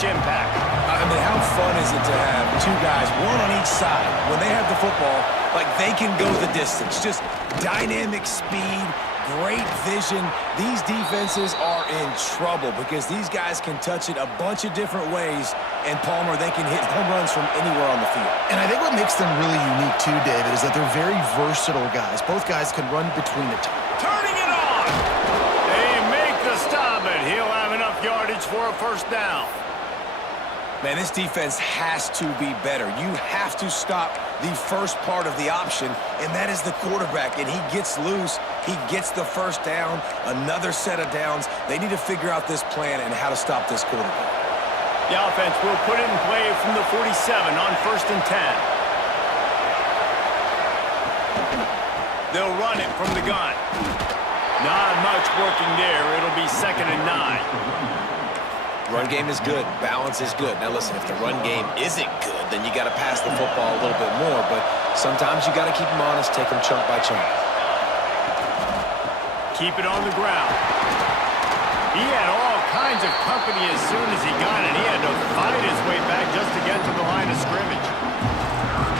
much impact. I mean, how fun is it to have two guys, one on each side, when they have the football, like they can go the distance. Just dynamic speed, great vision. These defenses are in trouble because these guys can touch it a bunch of different ways, and Palmer, they can hit home runs from anywhere on the field. And I think what makes them really unique too, David, is that they're very versatile guys. Both guys can run between the two. Turning it on! They make the stop, and he'll have enough yardage for a first down. Man, this defense has to be better. You have to stop the first part of the option, and that is the quarterback. And he gets loose. He gets the first down, another set of downs. They need to figure out this plan and how to stop this quarterback. The offense will put it in play from the 47 on 1st and 10. They'll run it from the gun. Not much working there. It'll be 2nd and 9. Run game is good. Balance is good. Now, listen, if the run game isn't good, then you got to pass the football a little bit more. But sometimes you got to keep them honest, take them chunk by chunk. Keep it on the ground. He had all kinds of company as soon as he got it. He had to fight his way back just to get to the line of scrimmage.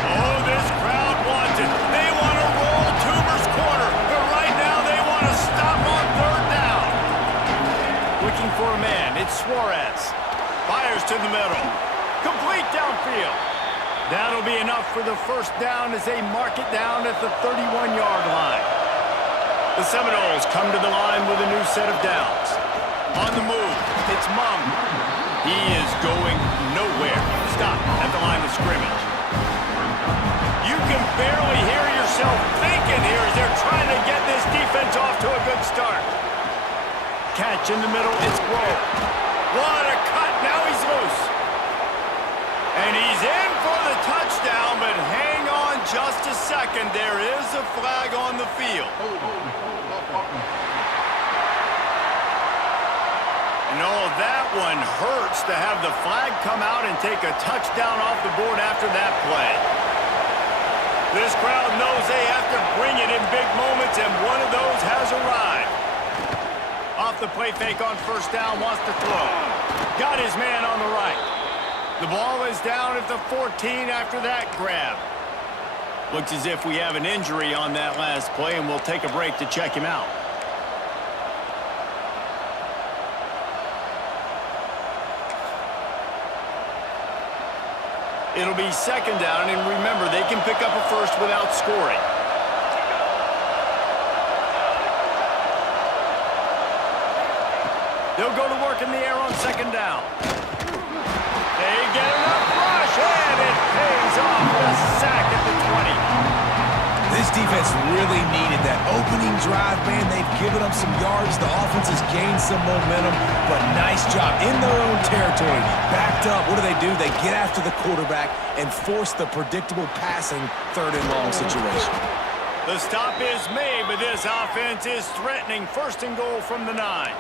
Oh, this crowd wants it. They want to roll Toomer's corner. But right now they want to stop on 3rd down. Looking for a man. It's Suarez. Fires to the middle. Complete downfield. That'll be enough for the first down as they mark it down at the 31-yard line. The Seminoles come to the line with a new set of downs. On the move, it's Mung. He is going nowhere. Stop at the line of scrimmage. You can barely hear yourself thinking here as they're trying to get this defense off to a good start. Catch in the middle, it's Grove. What a cut, now he's loose. And he's in for the touchdown, but hang on just a second. There is a flag on the field. No, that one hurts to have the flag come out and take a touchdown off the board after that play. This crowd knows they have to bring it in big moments, and one of those has arrived. Off the play fake on 1st down, wants to throw. Got his man on the right. The ball is down at the 14 after that grab. Looks as if we have an injury on that last play, and we'll take a break to check him out. It'll be 2nd down, and remember, they can pick up a first without scoring. They'll go to work in the air on 2nd down. They get enough rush, and it pays off with a sack at the 20. This defense really needed that opening drive, man. They've given them some yards. The offense has gained some momentum, but nice job in their own territory. Backed up. What do? They get after the quarterback and force the predictable passing 3rd and long situation. The stop is made, but this offense is threatening 1st and goal from the 9.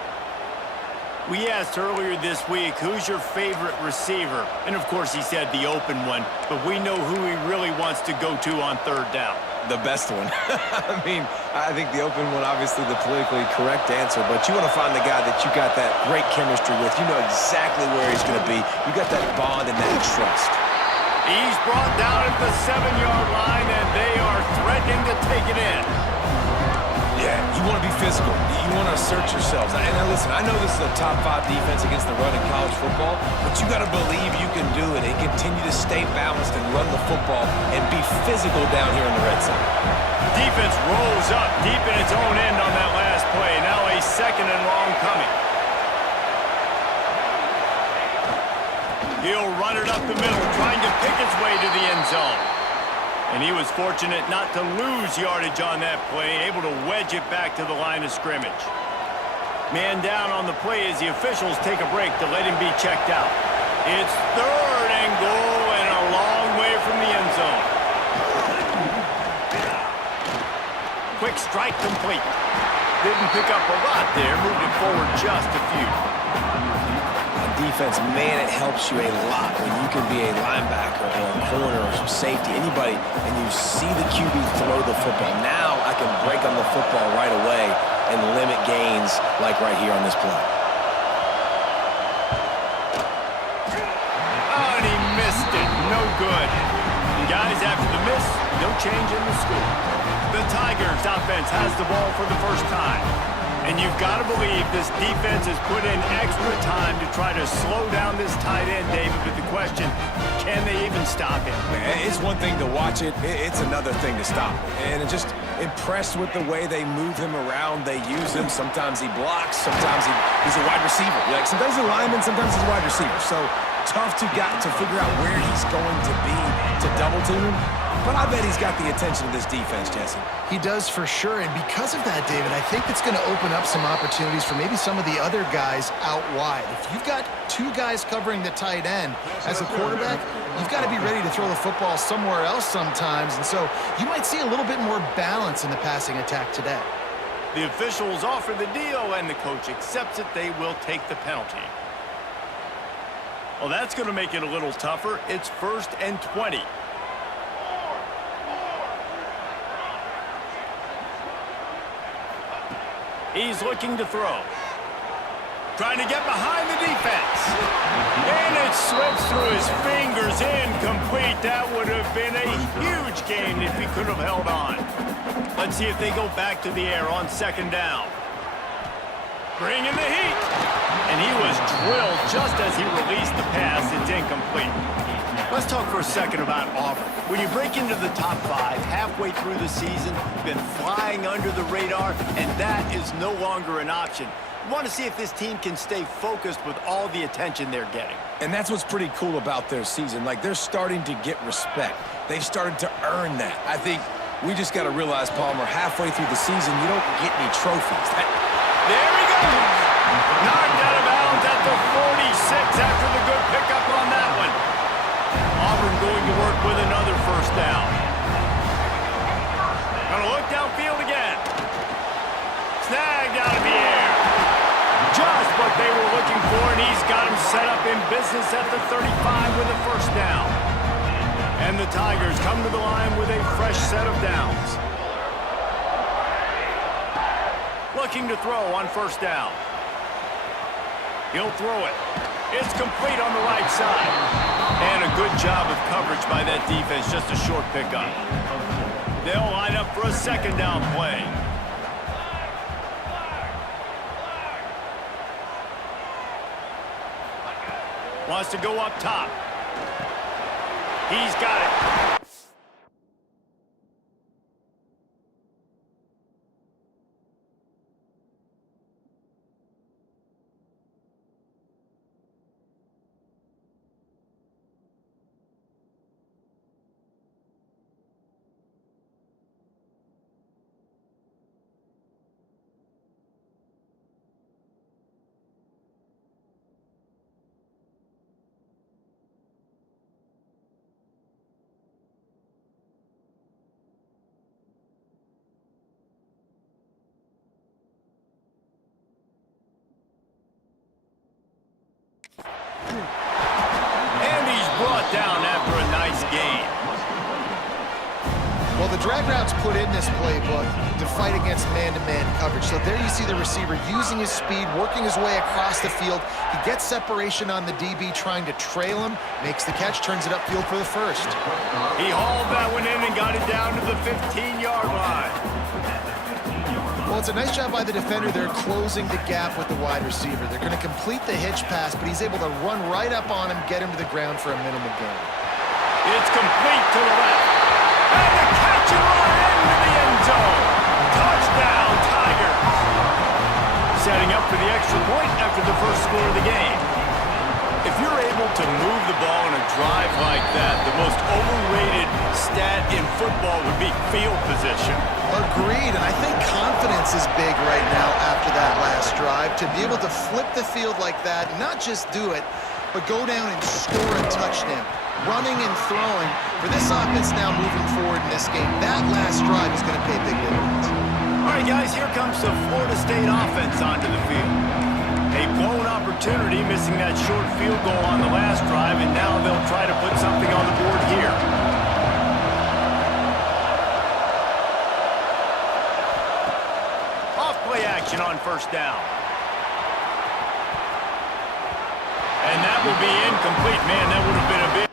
We asked earlier this week, who's your favorite receiver? And, of course, he said the open one, but we know who he really wants to go to on 3rd down. The best one. I mean, I think the open one, obviously the politically correct answer, but you want to find the guy that you got that great chemistry with. You know exactly where he's going to be. You got that bond and that trust. He's brought down at the 7-yard line, and they are threatening to take it in. Yeah, you want to be physical. You want to assert yourselves. And now listen, I know this is a top 5 defense against the run in college football, but you got to believe you can do it and continue to stay balanced and run the football and be physical down here in the red zone. Defense rolls up deep in its own end on that last play. Now a 2nd and long coming. He'll run it up the middle, trying to pick its way to the end zone. And he was fortunate not to lose yardage on that play, able to wedge it back to the line of scrimmage. Man down on the play as the officials take a break to let him be checked out. It's 3rd and goal and a long way from the end zone. Quick strike complete. Didn't pick up a lot there, moved it forward just a few. Defense, man, it helps you a lot when you can be a linebacker or a corner or safety, anybody, and you see the QB throw the football. Now I can break on the football right away and limit gains like right here on this play. good. And guys, after the miss, no change in the score. The Tigers offense has the ball for the first time. And you've got to believe this defense has put in extra time to try to slow down this tight end, David. But the question, can they even stop him? Man, it's one thing to watch it. It's another thing to stop it. And just impressed with the way they move him around. They use him. Sometimes he blocks. Sometimes he's a wide receiver. Like, sometimes he's a lineman. Sometimes he's a wide receiver. So tough to figure out where he's going to be to double team him. But I bet he's got the attention of this defense, Jesse. He does for sure, and because of that, David, I think it's going to open up some opportunities for maybe some of the other guys out wide. If you've got two guys covering the tight end as a quarterback, you've got to be ready to throw the football somewhere else sometimes, and so you might see a little bit more balance in the passing attack today. The officials offer the deal, and the coach accepts it. They will take the penalty. Well, that's going to make it a little tougher. It's 1st and 20. He's looking to throw. Trying to get behind the defense. And it slips through his fingers. Incomplete. That would have been a huge gain if he could have held on. Let's see if they go back to the air on 2nd down. Bringing the heat. And he was drilled just as he released the pass. It's incomplete. Let's talk for a second about Auburn. When you break into the top 5 halfway through the season, been flying under the radar, and that is no longer an option. You want to see if this team can stay focused with all the attention they're getting. And that's what's pretty cool about their season. Like, they're starting to get respect. They've started to earn that. I think we just got to realize, Palmer, halfway through the season, you don't get any trophies. There he goes! Knocked out of bounds at the 46 after the good pickup on that one. Auburn going to work with another 1st down. Gonna look downfield again. Snagged out of the air. Just what they were looking for, and he's got him set up in business at the 35 with a 1st down. And the Tigers come to the line with a fresh set of downs. Looking to throw on 1st down. He'll throw it. It's complete on the right side. And a good job of coverage by that defense, just a short pickup. They'll line up for a 2nd down play. Wants to go up top. He's got it. And he's brought down after a nice gain. Well, the drag route's put in this playbook to fight against man-to-man coverage. So there you see the receiver using his speed, working his way across the field. He gets separation on the DB, trying to trail him, makes the catch, turns it upfield for the 1st. He hauled that one in and got it down to the 15-yard line. Well, it's a nice job by the defender. They're closing the gap with the wide receiver. They're going to complete the hitch pass, but he's able to run right up on him, get him to the ground for a minimum gain. It's complete to the left. And the catch and run into the end zone. Touchdown, Tigers. Setting up for the extra point after the 1st score of the game. If you're able to move the ball in a drive like that, the most overrated stat in football would be field position. Agreed, and I think confidence is big right now after that last drive. To be able to flip the field like that, not just do it, but go down and score a touchdown. Running and throwing, for this offense now moving forward in this game, that last drive is going to pay big dividends. All right, guys, here comes the Florida State offense onto the field. A blown opportunity, missing that short field goal on the last drive, and now they'll try to put something on the board here. Off-play action on 1st down. And that will be incomplete. Man, that would have been a big...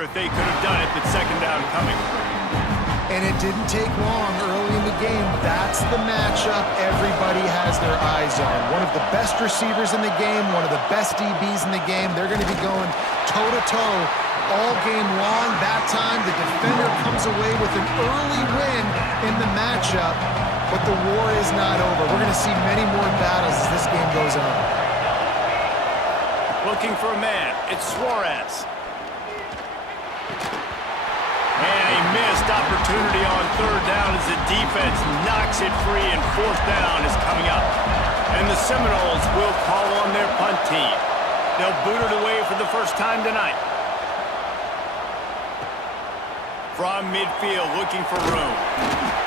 if they could have done it, but second down coming. And it didn't take long early in the game. That's the matchup everybody has their eyes on. One of the best receivers in the game, one of the best DBs in the game. They're going to be going toe-to-toe all game long. That time, the defender comes away with an early win in the matchup, but the war is not over. We're going to see many more battles as this game goes on. Looking for a man. It's Suarez. And a missed opportunity on third down as the defense knocks it free, and fourth down is coming up. And the Seminoles will call on their punt team. They'll boot it away for the first time tonight. From midfield, looking for room.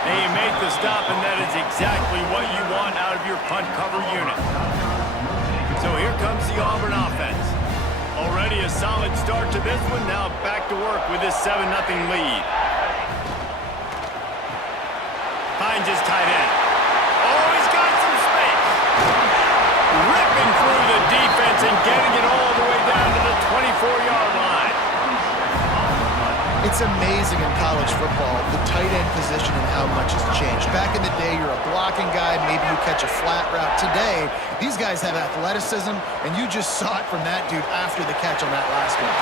They make the stop, and that is exactly what you want out of your punt cover unit. So here comes the Auburn offense. Already a solid start to this one. Now back to work with this 7-0 lead. Finds his tight end. Oh, he's got some space. Ripping through the defense and getting it all the way down to the 24-yard line. It's amazing in college football, the tight end position and how much has changed. Back in the day, you're a blocking guy, maybe you catch a flat route. Today, these guys have athleticism, and you just saw it from that dude after the catch on that last one.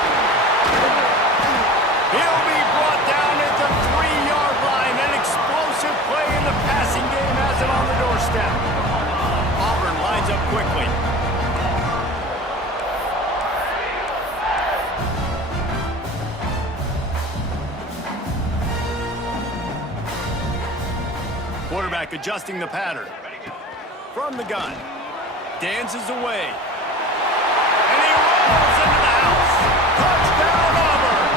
He'll be brought down at the 3-yard line. An explosive play in the passing game has it on the doorstep. Auburn lines up quickly. Quarterback adjusting the pattern. From the gun. Dances away. And he rolls into the house. Touchdown, Auburn!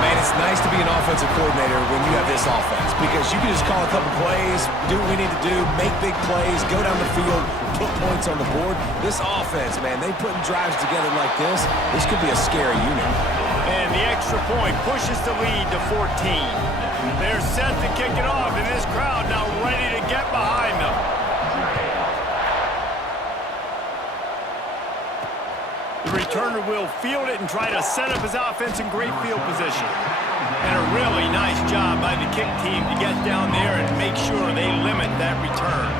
Man, it's nice to be an offensive coordinator when you have this offense, because you can just call a couple plays, do what we need to do, make big plays, go down the field, put points on the board. This offense, man, they putting drives together like this could be a scary unit. And the extra point pushes the lead to 14. They're set to kick it off, and this crowd now ready to get behind them. The returner will field it and try to set up his offense in great field position. And a really nice job by the kick team to get down there and make sure they limit that return.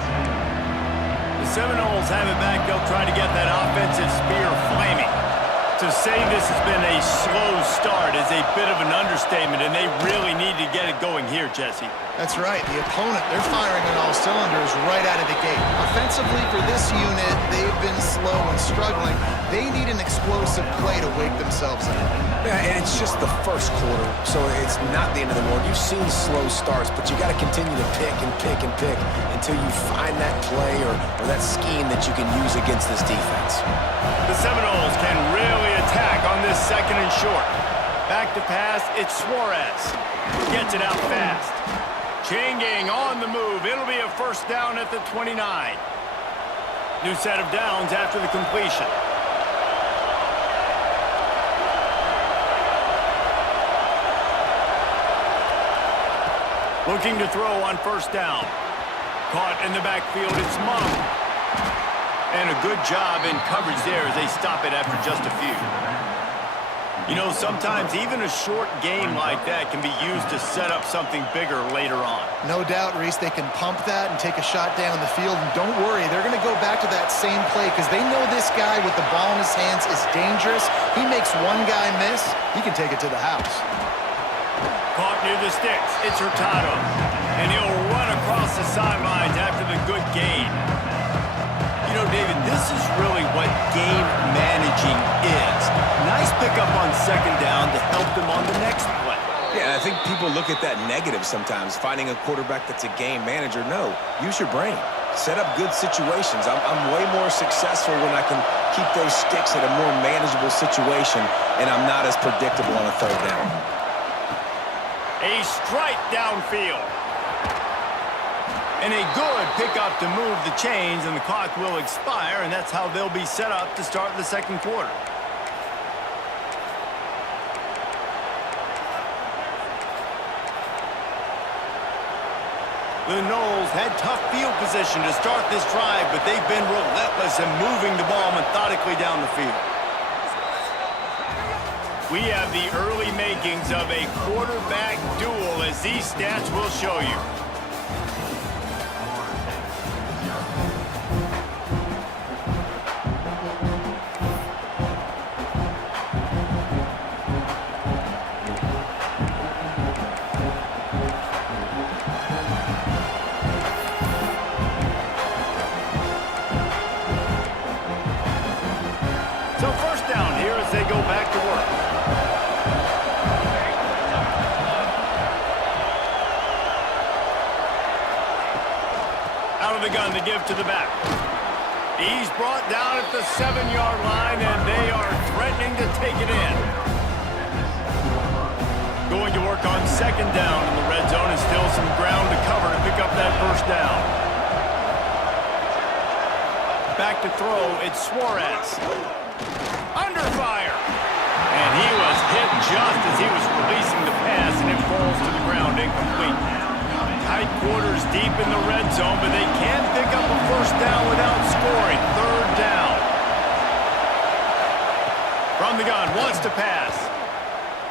The Seminoles have it back. They'll try to get that offensive spear flaming. To say this has been a slow start is a bit of an understatement, and they really need to get it going here, Jesse. That's right. The opponent, they're firing on all cylinders right out of the gate. Offensively for this unit, they've been slow and struggling. They need an explosive play to wake themselves up. Yeah, and it's just the first quarter, so it's not the end of the world. You've seen slow starts, but you got to continue to pick and pick and pick until you find that play or that scheme that you can use against this defense. The Seminoles can really attack on this second and short. Back to pass, it's Suarez. Gets it out fast. Changing on the move. It'll be a first down at the 29. New set of downs after the completion. Looking to throw on first down. Caught in the backfield, it's Monk. And a good job in coverage there as they stop it after just a few. You know, sometimes even a short game like that can be used to set up something bigger later on. No doubt, Reese, they can pump that and take a shot down the field. And don't worry, they're going to go back to that same play because they know this guy with the ball in his hands is dangerous. He makes one guy miss, he can take it to the house. Caught near the sticks. It's Hurtado. And he'll run across the sidelines after the good gain. You know, David, this is really what game managing is. Nice pickup on second down to help them on the next play. Yeah, I think people look at that negative sometimes, finding a quarterback that's a game manager. No, use your brain. Set up good situations. I'm way more successful when I can keep those sticks in a more manageable situation, and I'm not as predictable on a third down. A strike downfield. And a good pickup to move the chains, and the clock will expire, and that's how they'll be set up to start the second quarter. The Noles had tough field position to start this drive, but they've been relentless in moving the ball methodically down the field. We have the early makings of a quarterback duel, as these stats will show you. So first down here as they go back to work. Out of the gun to give to the back. He's brought down at the 7-yard line, and they are threatening to take it in. Going to work on second down in the red zone, and still some ground to cover to pick up that first down. Back to throw, it's Suarez. Under fire. And he was hit just as he was releasing the pass, and it falls to the ground incomplete. Tight quarters deep in the red zone, but they can't pick up a first down without scoring. Third down. From the gun, wants to pass.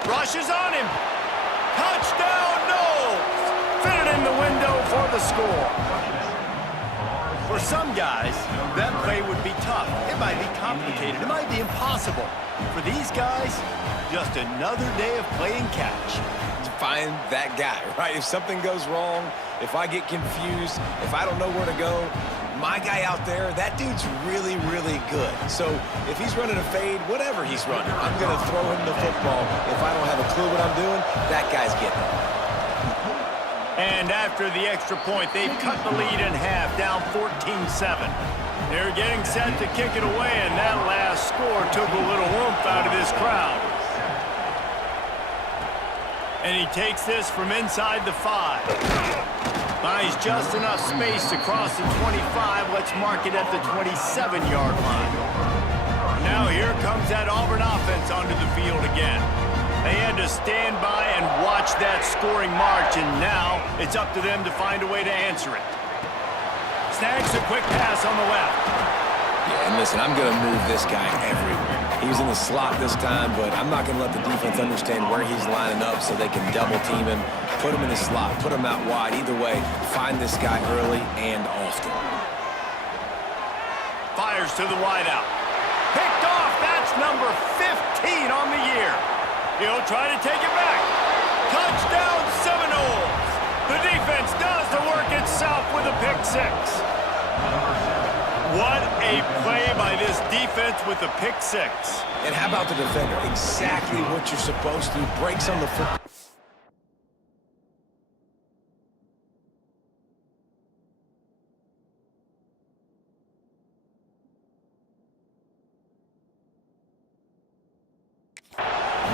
Rushes on him. Touchdown, Knowles. Fit it in the window for the score. For some guys, that play would be tough. It might be complicated. It might be impossible. For these guys, just another day of playing catch. Find that guy, right? If something goes wrong, if I get confused, if I don't know where to go, my guy out there, that dude's really, really good. So if he's running a fade, whatever he's running, I'm going to throw him the football. If I don't have a clue what I'm doing, that guy's getting it. And after the extra point, they've cut the lead in half, down 14-7. They're getting set to kick it away, and that last score took a little oomph out of this crowd. And he takes this from inside the 5. Buys just enough space to cross the 25. Let's mark it at the 27-yard line. Now here comes that Auburn offense onto the field again. They had to stand by and watch that scoring march, and now it's up to them to find a way to answer it. Snags a quick pass on the left. Yeah, and listen, I'm going to move this guy everywhere. He was in the slot this time, but I'm not going to let the defense understand where he's lining up so they can double team him, put him in the slot, put him out wide. Either way, find this guy early and often. Fires to the wideout. Picked off. That's number 15 on the year. He'll try to take it back. Touchdown, Seminoles. The defense does the work itself with a pick 6. What a play by this defense with the pick 6. And how about the defender? Exactly what you're supposed to do. Breaks on the foot.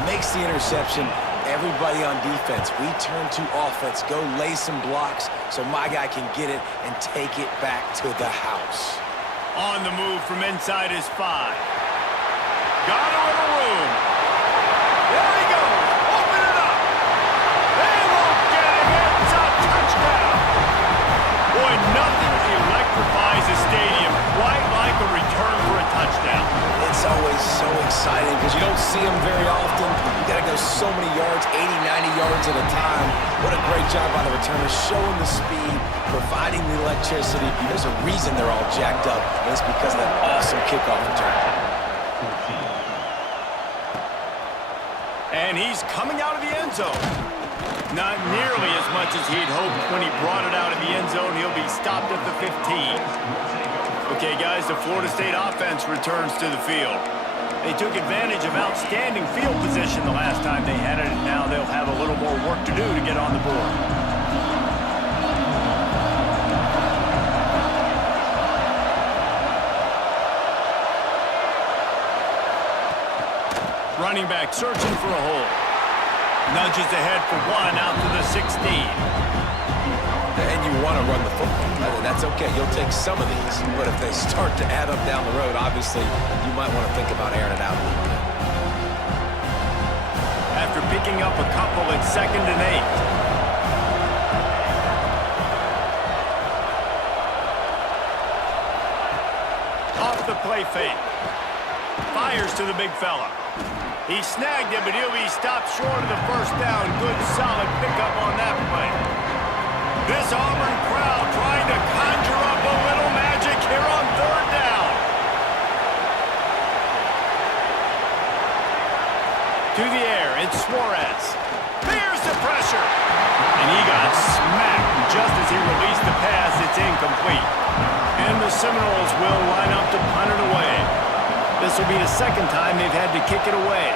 Makes the interception. Everybody on defense, we turn to offense. Go lay some blocks so my guy can get it and take it back to the house. On the move from inside his 5. Got a little room. There he goes. Open it up. They won't get him. It's a touchdown. Boy, nothing electrifies a stadium quite like a return for a touchdown. It's always so exciting because you don't see them very often. You got to go so many yards, 80, 90 yards at a time. What a great job by the returner, showing the speed, providing the electricity. There's a reason they're all jacked up, and it's because of that awesome kickoff return. And he's coming out of the end zone. Not nearly as much as he'd hoped when he brought it out of the end zone. He'll be stopped at the 15. Okay, guys, the Florida State offense returns to the field. They took advantage of outstanding field position the last time they had it, and now they'll have a little more work to do to get on the board. Running back searching for a hole. Nudges ahead for 1 out to the 16. And you want to run the football. That's okay. You'll take some of these. But if they start to add up down the road, obviously, you might want to think about airing it out a little bit. After picking up a couple, it's 2nd and 8. Off the play fake. Fires to the big fella. He snagged him, but he'll be stopped short of the first down. Good, solid pickup on that play. This Auburn crowd trying to conjure up a little magic here on third down. To the air, it's Suarez. Here's the pressure. And he got smacked just as he released the pass. It's incomplete. And the Seminoles will line up to punt it away. This will be the second time they've had to kick it away.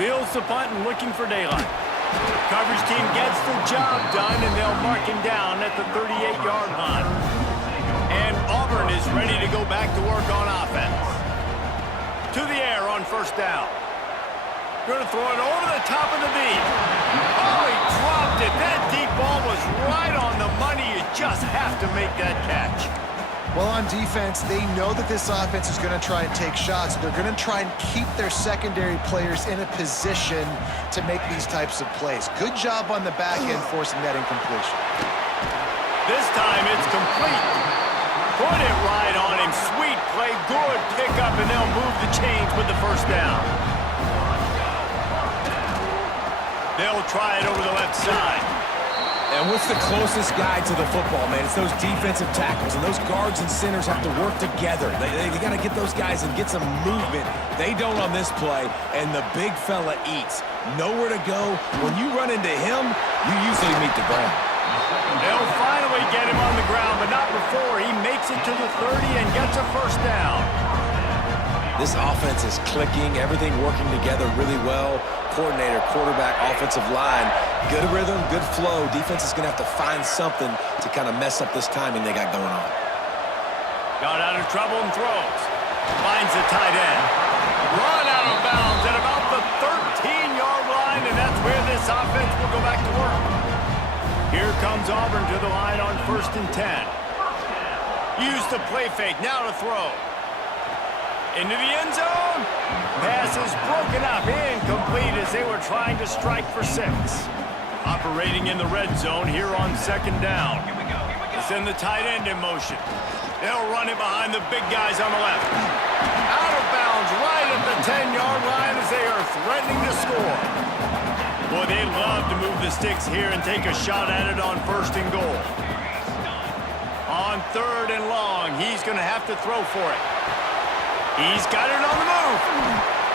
Fields the punt and looking for daylight. Coverage team gets the job done, and they'll mark him down at the 38-yard line. And Auburn is ready to go back to work on offense. To the air on first down. Going to throw it over the top of the beat. Oh, he dropped it. That deep ball was right on the money. You just have to make that catch. Well, on defense, they know that this offense is going to try and take shots. They're going to try and keep their secondary players in a position to make these types of plays. Good job on the back end forcing that incompletion. This time it's complete. Put it right on him. Sweet play. Good pickup, and they'll move the chains with the first down. They'll try it over the left side. And what's the closest guy to the football, man? It's those defensive tackles, and those guards and centers have to work together. They got to get those guys and get some movement. They don't on this play, and the big fella eats. Nowhere to go. When you run into him, you usually meet the ground. They'll finally get him on the ground, but not before he makes it to the 30 and gets a first down. This offense is clicking, everything working together really well. Coordinator, quarterback, offensive line, good rhythm, good flow. Defense is going to have to find something to kind of mess up this timing they got going on. Got out of trouble and throws. Finds the tight end. Run out of bounds at about the 13-yard line, and that's where this offense will go back to work. Here comes Auburn to the line on 1st and 10. Use the play fake, now to throw. Into the end zone. Pass is broken up, incomplete as they were trying to strike for 6. Operating in the red zone here on 2nd down. Send the tight end in motion. They'll run it behind the big guys on the left. Out of bounds right at the 10-yard line as they are threatening to score. Boy, they love to move the sticks here and take a shot at it on 1st and goal. On 3rd and long, he's going to have to throw for it. He's got it on the move.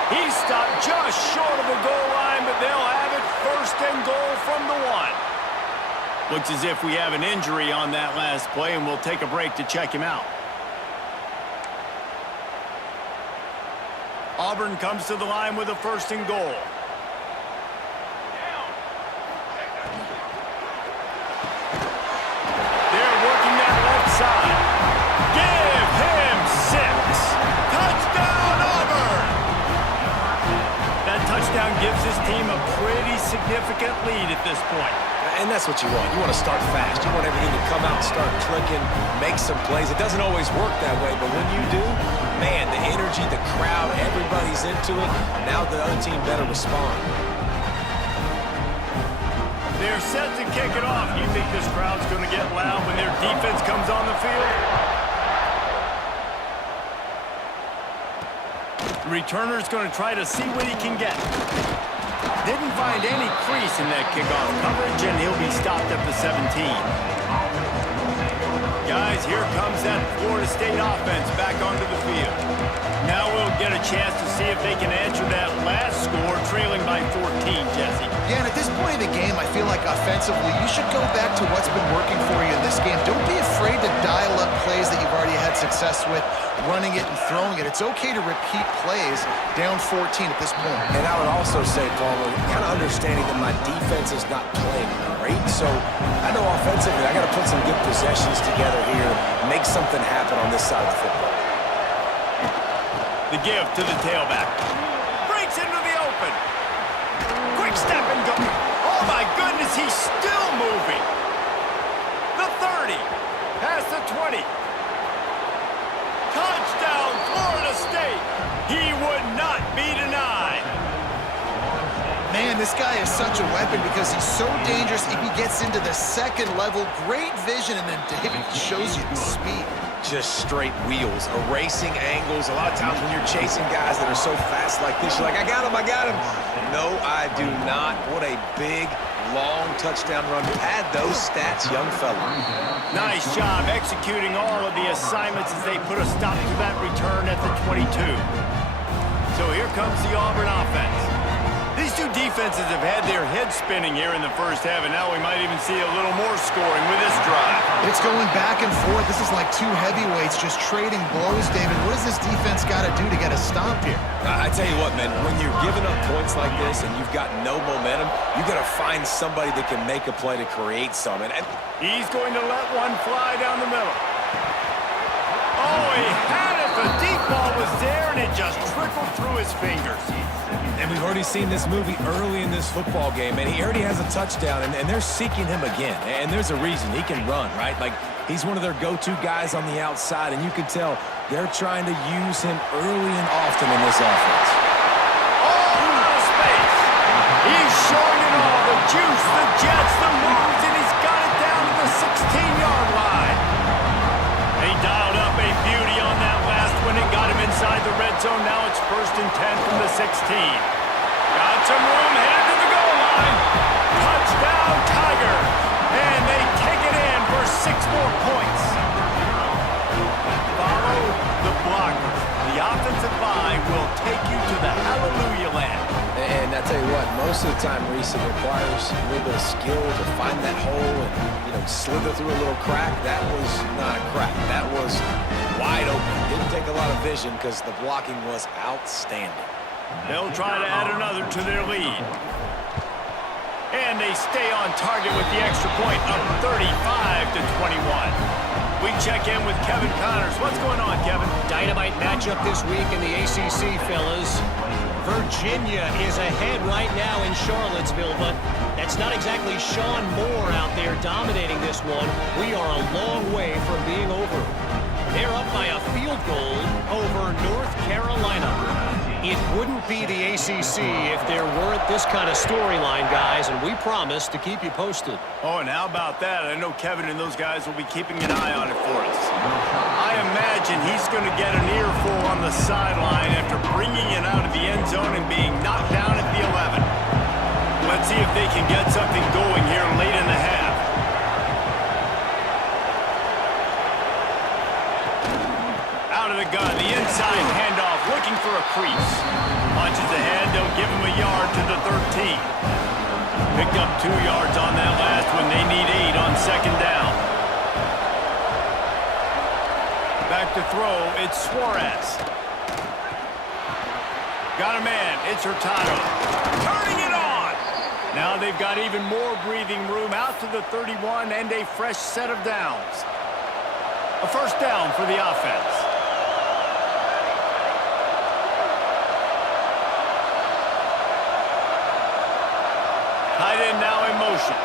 He's stopped just short of the goal line, but they'll have it 1st and goal from the 1. Looks as if we have an injury on that last play, and we'll take a break to check him out. Auburn comes to the line with a 1st and goal. They're working that left side. Give him 6. Touchdown, Auburn! That touchdown gives his team a pretty significant lead at this point. And that's what you want. You want to start fast. You want everything to come out and start clicking, make some plays. It doesn't always work that way, but when you do, man, the energy, the crowd, everybody's into it. Now the other team better respond. They're set to kick it off. You think this crowd's going to get loud when their defense comes on the field? The returner's going to try to see what he can get. Didn't find any crease in that kickoff coverage, and he'll be stopped at the 17. Guys, here comes that Florida State offense back onto the field. Now we'll get a chance to see if they can answer that last score, trailing by 14, Jesse. Yeah, and at this point in the game, I feel like offensively, you should go back to what's been working for you in this game. Don't be afraid to dial up plays that you've already had success with, running it and throwing it. It's okay to repeat plays down 14 at this point. And I would also say, Palmer, kind of understanding that my defense is not playing great, so I know offensively I got to put some good possessions together here, make something happen on this side of the football. The give to the tailback. Breaks into the open. Quick step and go. Oh, my goodness, he's still moving. The 30. Past the 20. Touchdown, Florida State. He would not be denied. Man, this guy is such a weapon because he's so dangerous if he gets into the second level. Great vision, and then David shows you the speed. just straight wheels, erasing angles. A lot of times when you're chasing guys that are so fast like this, you're like, I got him, I got him. No, I do not. What a big, long touchdown run. Add those stats, young fella. Nice job executing all of the assignments as they put a stop to that return at the 22. So here comes the Auburn offense. These two defenses have had their heads spinning here in the first half, and now we might even see a little more scoring with this drive. It's going back and forth. This is like two heavyweights just trading blows, David. What does this defense got to do to get a stop here? I tell you what, man, when you're giving up points like this and you've got no momentum, you got to find somebody that can make a play to create some. And he's going to let one fly down the middle. Oh, he had it. The deep ball was there, and it just trickled through his fingers. And we've already seen this movie early in this football game, and he already has a touchdown, and they're seeking him again. And there's a reason. He can run, right? Like, he's one of their go-to guys on the outside, and you can tell they're trying to use him early and often in this offense. Oh, out of space. He's showing it all. The juice, the jets, the moves, and he's got it down to the 16-yard line. He dialed up a beauty on that last one and got him inside the red zone. Now it's 1st and 10 from the 16. Got some room, headed to the goal line. Touchdown, Tigers. And they take it in for 6 more points. Follow the blocker. The offensive line will take you to the hallelujah land. And I tell you what, most of the time, Reese, it requires a little bit of skill to find that hole and, slither through a little crack. That was not a crack. That was wide open. Didn't take a lot of vision because the blocking was outstanding. They'll try to add another to their lead. And they stay on target with the extra point, up 35-21. We check in with Kevin Connors. What's going on, Kevin? Dynamite matchup this week in the ACC, fellas. Virginia is ahead right now in Charlottesville, but that's not exactly Sean Moore out there dominating this one. We are a long way from being over. They're up by a field goal over North Carolina. It wouldn't be the ACC if there weren't this kind of storyline, guys, and we promise to keep you posted. Oh, and how about that? I know Kevin and those guys will be keeping an eye on it for us. I imagine he's going to get an earful on the sideline after bringing it out of the end zone and being knocked down at the 11. Let's see if they can get something going here late in the half. Out of the gun, the inside handoff, looking for a crease. Punches ahead, they'll give him a yard to the 13. Picked up 2 yards on that last one. They need 8 on 2nd down. Back to throw, it's Suarez. Got a man, it's Hurtado. Turning it on! Now they've got even more breathing room out to the 31 and a fresh set of downs. A 1st down for the offense. Tight end now in motion.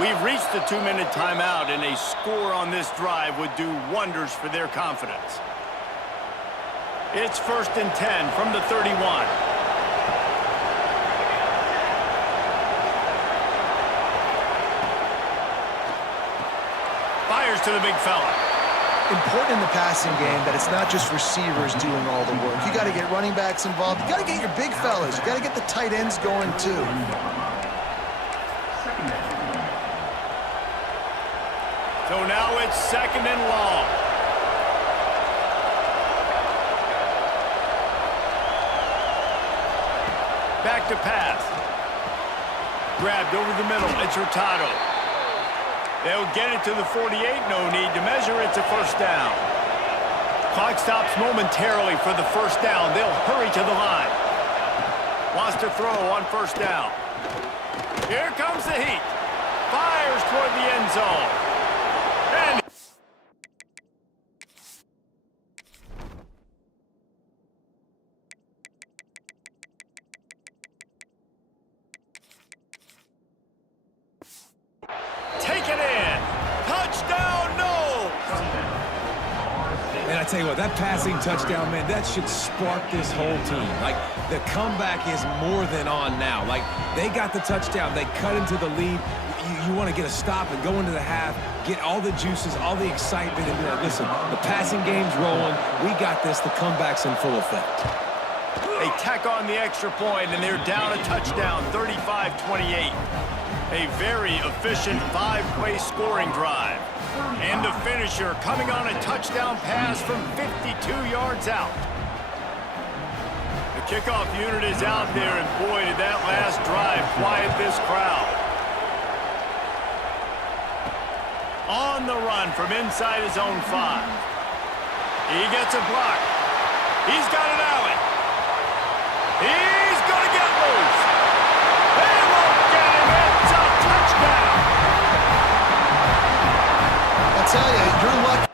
We've reached the 2-minute timeout, and a score on this drive would do wonders for their confidence. It's 1st and 10 from the 31. Fires to the big fella. Important in the passing game that it's not just receivers doing all the work. You got to get running backs involved. You got to get your big fellas. You got to get the tight ends going too. So now it's 2nd and long. Back to pass. Grabbed over the middle. It's Hurtado. They'll get it to the 48. No need to measure. It's a 1st down. Clock stops momentarily for the 1st down. They'll hurry to the line. Wants to throw on 1st down. Here comes the heat. Fires toward the end zone. And take it in. Touchdown, no. And I tell you what, that passing touchdown, man, that should spark this whole team. Like, the comeback is more than on now. Like, they got the touchdown. They cut into the lead. You want to get a stop and go into the half, get all the juices, all the excitement, and be like, listen, the passing game's rolling. We got this. The comeback's in full effect. They tack on the extra point, and they're down a touchdown, 35-28. A very efficient five-play scoring drive. And the finisher coming on a touchdown pass from 52 yards out. The kickoff unit is out there, and boy, did that last drive quiet this crowd. On the run from inside his own 5. He gets a block. He's got an alley. He's going to get loose. They won't get him. It's a touchdown. I'll tell you, you're lucky.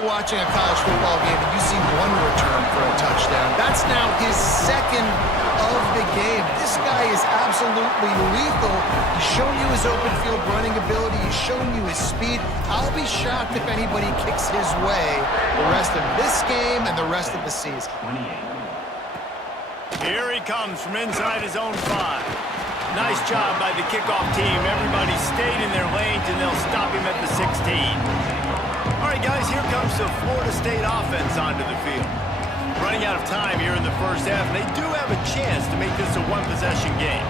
Watching a college football game and you see one return for a touchdown. That's now his second of the game. This guy is absolutely lethal. He's shown you his open field running ability. He's shown you his speed. I'll be shocked if anybody kicks his way the rest of this game and the rest of the season. Here he comes from inside his own 5. Nice job by the kickoff team. Everybody stayed in their lanes, and they'll stop him at the 16. All right, guys, here comes the Florida State offense onto the field. Running out of time here in the first half, and they do have a chance to make this a one-possession game.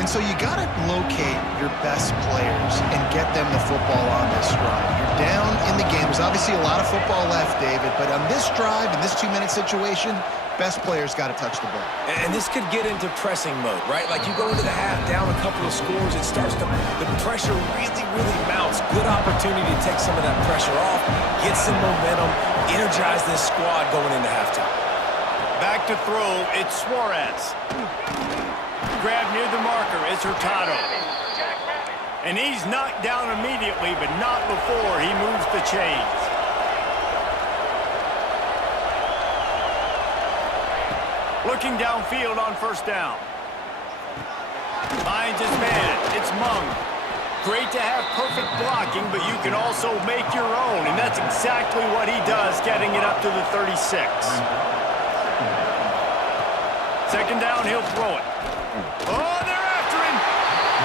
And so you got to locate your best players and get them the football on this drive. You're down in the game. There's obviously a lot of football left, David, but on this drive, in this 2-minute situation, best players got to touch the ball. And this could get into pressing mode, right? Like you go into the half, down a couple of scores, it starts to, the pressure really, really mounts. Good opportunity to take some of that pressure off, get some momentum, energize this squad going into halftime. Back to throw, it's Suarez. Grab near the marker, it's Hurtado. And he's knocked down immediately, but not before he moves the chains. Looking downfield on first down. Finds his man. It's Mung. Great to have perfect blocking, but you can also make your own, and that's exactly what he does, getting it up to the 36. Second down, he'll throw it. Oh, they're after him.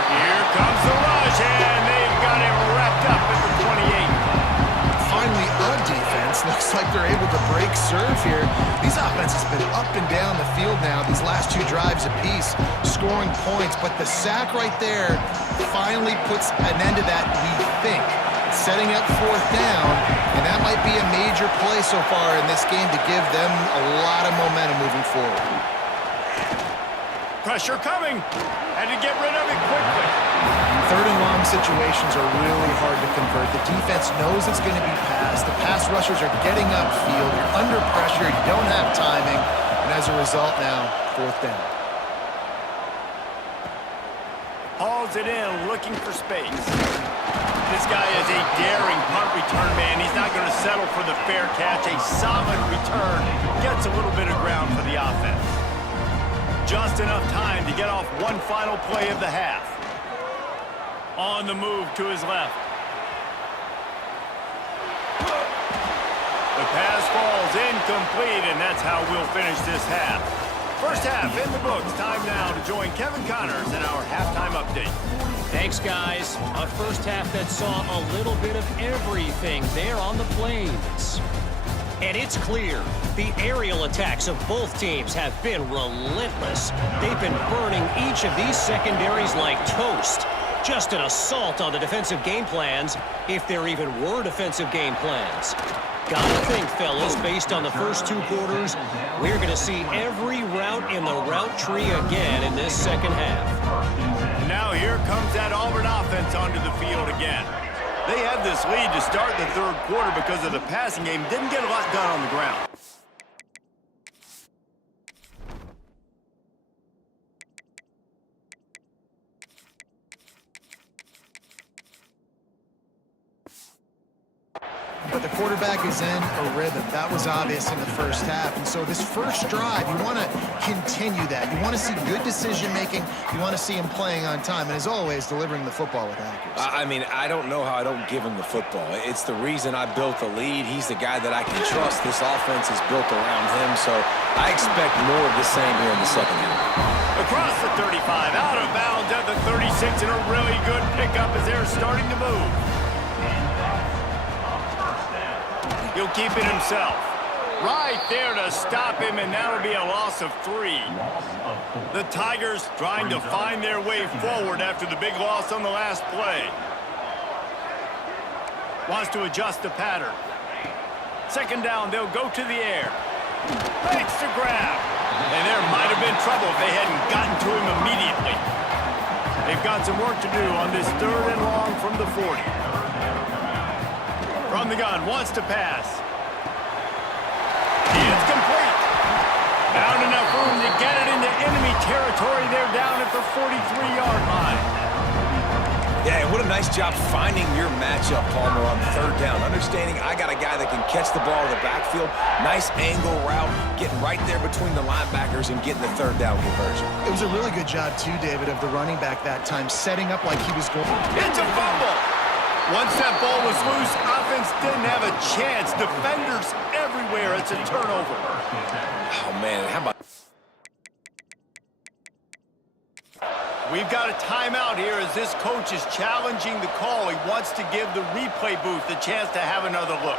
Here comes the rush, and they've got him wrapped up at the 28. Finally, a defense. Looks like they're able to break serve here. These offenses have been up and down the field now, these last 2 drives apiece, scoring points. But the sack right there finally puts an end to that, we think. Setting up 4th down, and that might be a major play so far in this game to give them a lot of momentum moving forward. Pressure coming. Had to get rid of it quickly. 3rd and long situations are really hard to convert. The defense knows it's going to be passed. The pass rushers are getting upfield. You're under pressure. You don't have timing. And as a result now, 4th down. Hauls it in, looking for space. This guy is a daring punt return man. He's not going to settle for the fair catch. A solid return. Gets a little bit of ground for the offense. Just enough time to get off one final play of the half. On the move to his left. The pass falls incomplete, and that's how we'll finish this half. First half in the books. Time now to join Kevin Connors in our halftime update. Thanks, guys. A first half that saw a little bit of everything there on the plains. And it's clear, the aerial attacks of both teams have been relentless. They've been burning each of these secondaries like toast. Just an assault on the defensive game plans, if there even were defensive game plans. Gotta think, fellas, based on the first 2 quarters, we're gonna see every route in the route tree again in this second half. Now here comes that Auburn offense onto the field again. They had this lead to start the 3rd quarter because of the passing game. Didn't get a lot done on the ground. But the quarterback is is in a rhythm. That was obvious in the first half. And so this first drive, you want to continue that. You want to see good decision-making. You want to see him playing on time. And as always, delivering the football with accuracy. I mean, I don't know how I don't give him the football. It's the reason I built the lead. He's the guy that I can trust. This offense is built around him. So I expect more of the same here in the second half. Across the 35, out of bounds at the 36, and a really good pickup as they're starting to move. He'll keep it himself. Right there to stop him, and that'll be a loss of 3. The Tigers trying to find their way forward after the big loss on the last play. Wants to adjust the pattern. Second down, they'll go to the air. Makes the grab. And there might have been trouble if they hadn't gotten to him immediately. They've got some work to do on this 3rd and long from the 40. From the gun, wants to pass. It's complete. Found enough room to get it into enemy territory. They're down at the 43-yard line. Yeah, and what a nice job finding your matchup, Palmer, on 3rd down. Understanding I got a guy that can catch the ball in the backfield. Nice angle route, getting right there between the linebackers and getting the 3rd down conversion. It was a really good job, too, David, of the running back that time, setting up like he was going. It's a fumble. Once that ball was loose, offense didn't have a chance. Defenders everywhere. It's a turnover. Oh, man, how about... We've got a timeout here as this coach is challenging the call. He wants to give the replay booth a chance to have another look.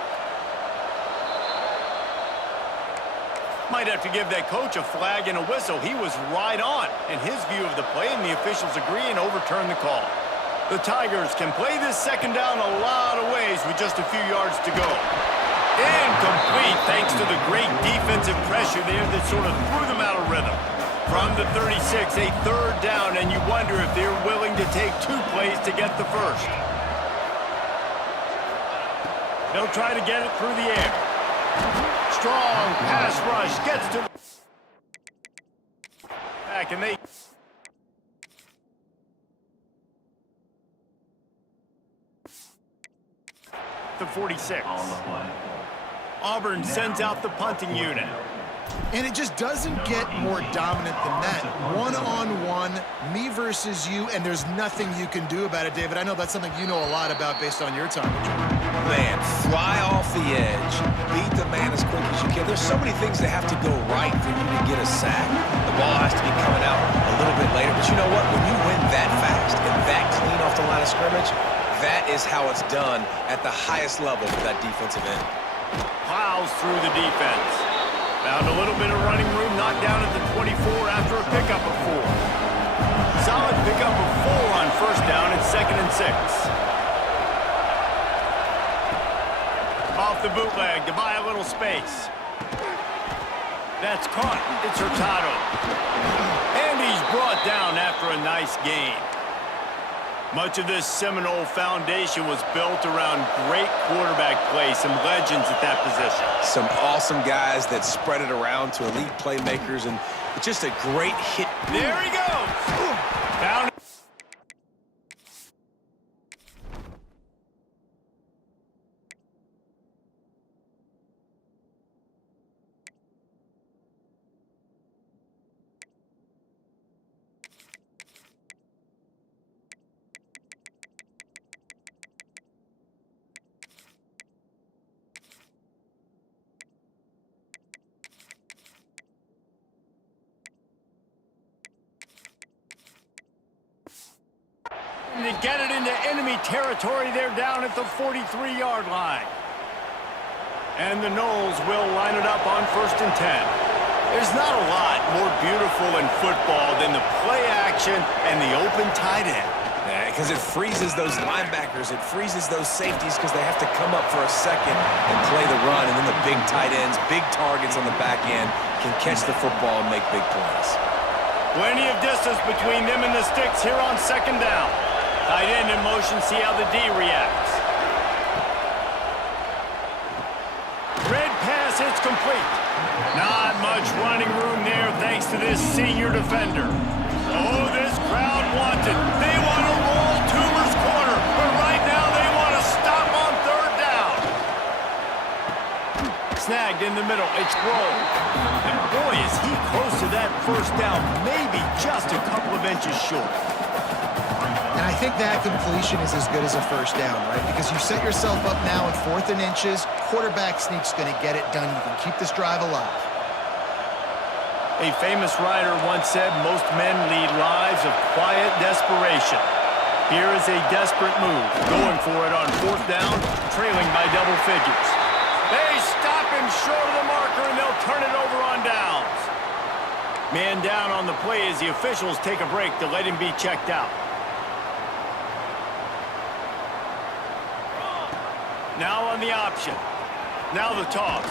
Might have to give that coach a flag and a whistle. He was right on in his view of the play, and the officials agree and overturn the call. The Tigers can play this second down a lot of ways with just a few yards to go. Incomplete thanks to the great defensive pressure there that sort of threw them out of rhythm. From the 36, a 3rd down, and you wonder if they're willing to take 2 plays to get the first. They'll try to get it through the air. Strong pass rush gets to the back, and they... The 46. Auburn sends out the punting unit. And it just doesn't get more dominant than that. One-on-one, me versus you, and there's nothing you can do about it, David. I know that's something you know a lot about based on your time. Man, fly off the edge, beat the man as quick as you can. There's so many things that have to go right for you to get a sack. The ball has to be coming out a little bit later. But you know what? When you win that fast and that clean off the line of scrimmage, that is how it's done at the highest level for that defensive end. Plows through the defense. Found a little bit of running room, knocked down at the 24 after a pickup of 4. Solid pickup of 4 on 1st down and 2nd and 6. Off the bootleg to buy a little space. That's caught. It's Hurtado. And he's brought down after a nice gain. Much of this Seminole foundation was built around great quarterback play, some legends at that position. Some awesome guys that spread it around to elite playmakers, and just a great hit. There he goes. Found it. To get it into enemy territory, they're down at the 43-yard line. And the Noles will line it up on 1st and 10. There's not a lot more beautiful in football than the play action and the open tight end. Yeah, because it freezes those linebackers, it freezes those safeties because they have to come up for a second and play the run, and then the big tight ends, big targets on the back end can catch the football and make big plays. Plenty of distance between them and the sticks here on 2nd down. Tight end in motion, see how the D reacts. Red pass, it's complete. Not much running room there thanks to this senior defender. Oh, this crowd wants it. They want to roll Toomer's corner, but right now they want to stop on 3rd down. snagged in the middle. It's rolled. And boy, is he close to that first down. Maybe just a couple of inches short. And I think that completion is as good as a first down, right? Because you set yourself up now in 4th and inches. Quarterback sneak's going to get it done. You can keep this drive alive. A famous writer once said, most men lead lives of quiet desperation. Here is a desperate move. Going for it on 4th down, trailing by double figures. They stop him short of the marker, and they'll turn it over on downs. Man down on the play as the officials take a break to let him be checked out. Now on the option. Now the toss.